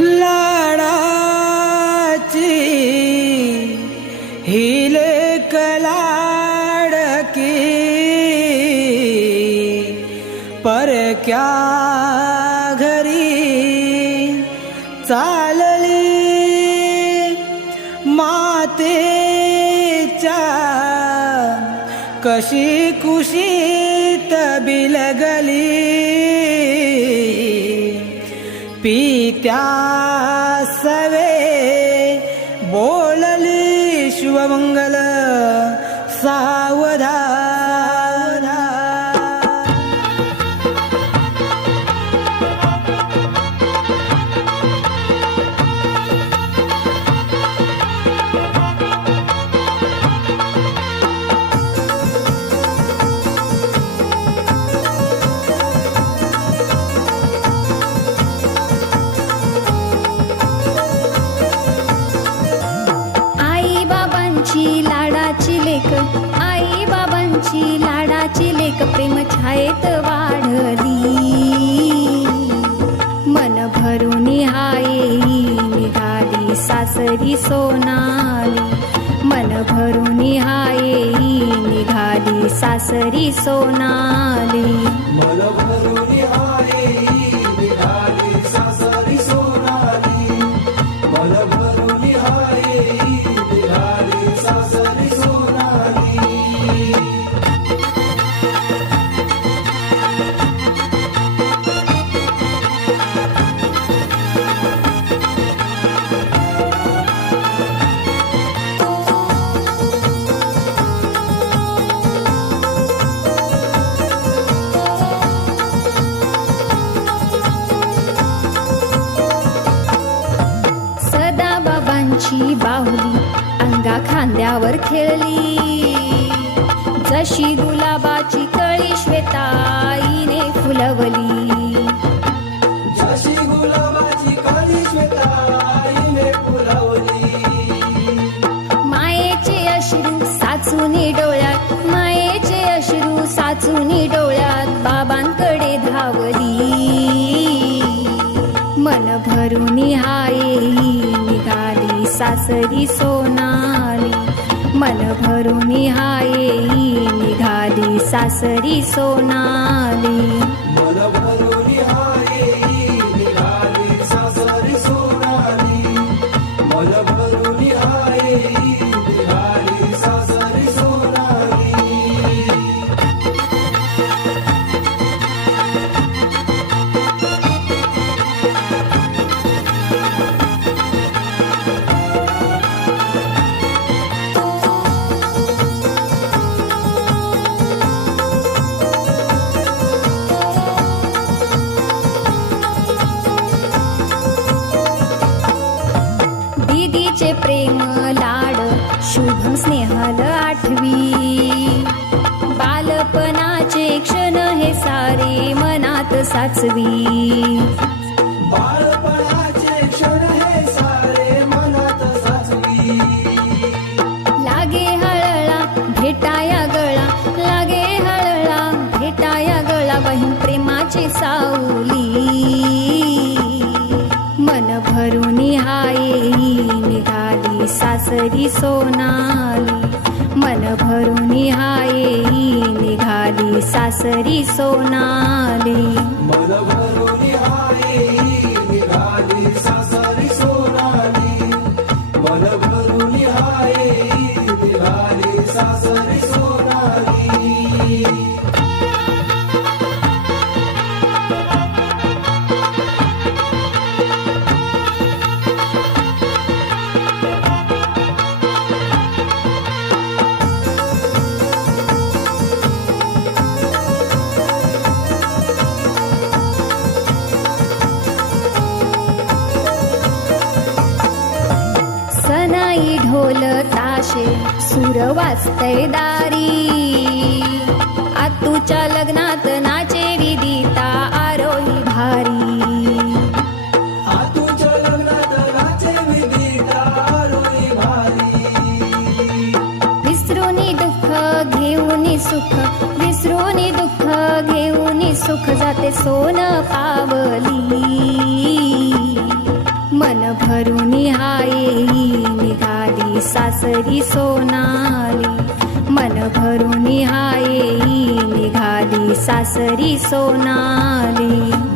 लाडाची हिले कलाडकी परक्या घरी चालली मातेच्या कशी कुशीत बिलगली. पित्या सवे बोलली शिवमंगल सावधा बाबांची लाडाची लेक आई बाबांची लाडाची लेक प्रेम छायेत वाढली. मन भरून हाये निघाली सासरी सोनाली. मन भरून हाये निघाली सासरी सोनाली. मन भरून आहे बाबांची बाहुली अंगा खांद्यावर खेळली. जशी गुलाबाची कळी श्वेताईने फुलवली. जशी गुलाबाची काळी श्वेताईने फुलवली. मायेचे अश्रू साचूनी डोळ्यात मायेचे अश्रू साचूनी डोळ्यात बाबांकडे धावली. मन भरून निघाली सासरी सोनाली. मन भरून हाये निघाली सासरी सोनाली. प्रेम लाड शुभम स्नेहल आठवी बालपणाचे क्षण हे सारे मनात साचवी. सासरी सोनाली मन भरून हाये निघाली सासरी सोनाली. मला भरून आहे निघाली सासरी सोनाली मन भरून आहे ढोल ताशे सुर वाजतय दारी. आतूच्या लग्नात नाचे विदिता आरोही भारी. आतूच्या लग्नात नाचे विदिता रोई भारी. विसरूनी दुःख घेऊनी सुख. विसरूनी दुःख घेऊनी सुख. जाते सोन पावली. मन भरून निघाली सासरी सोनाली. मन भरून हाये निघाली सासरी सोनाली.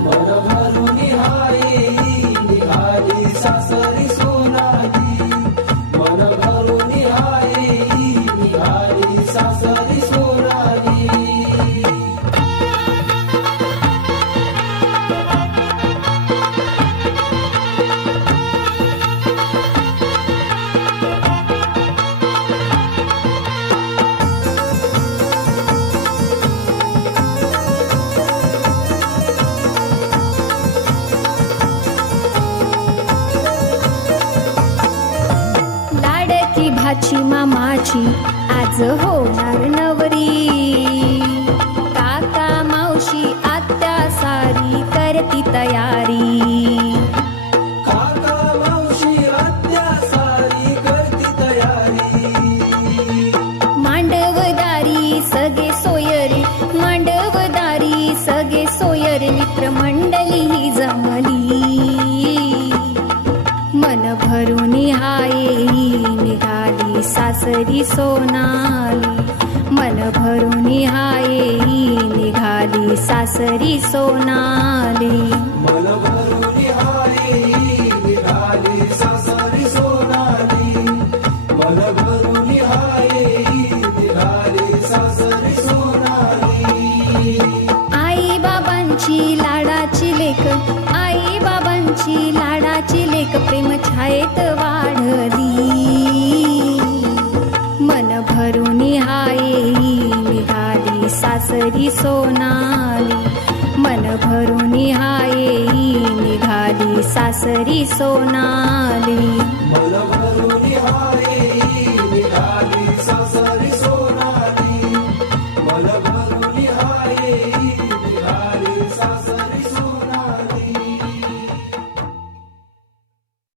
भाची मामाची आज होणार नवरी. काका मावशी आत्या सारी करती तयारी. काका मावशी आत्या सारी करती तयारी. मांडवदारी सगळे सासरी सोनाली? मन भरून हाये निघाली सासरी सोनाली. मन भरून हाये निघाली सासरी सोनाली. मन भरून हाये निघाली सासरी सोनाली. आई बाबांची लाडाची आई बाबांची लाडाची लेक प्रेम छायेत वाढली सोनाली. मन भरून हाये निघाली सासरी सोनाली. मन भरून हाये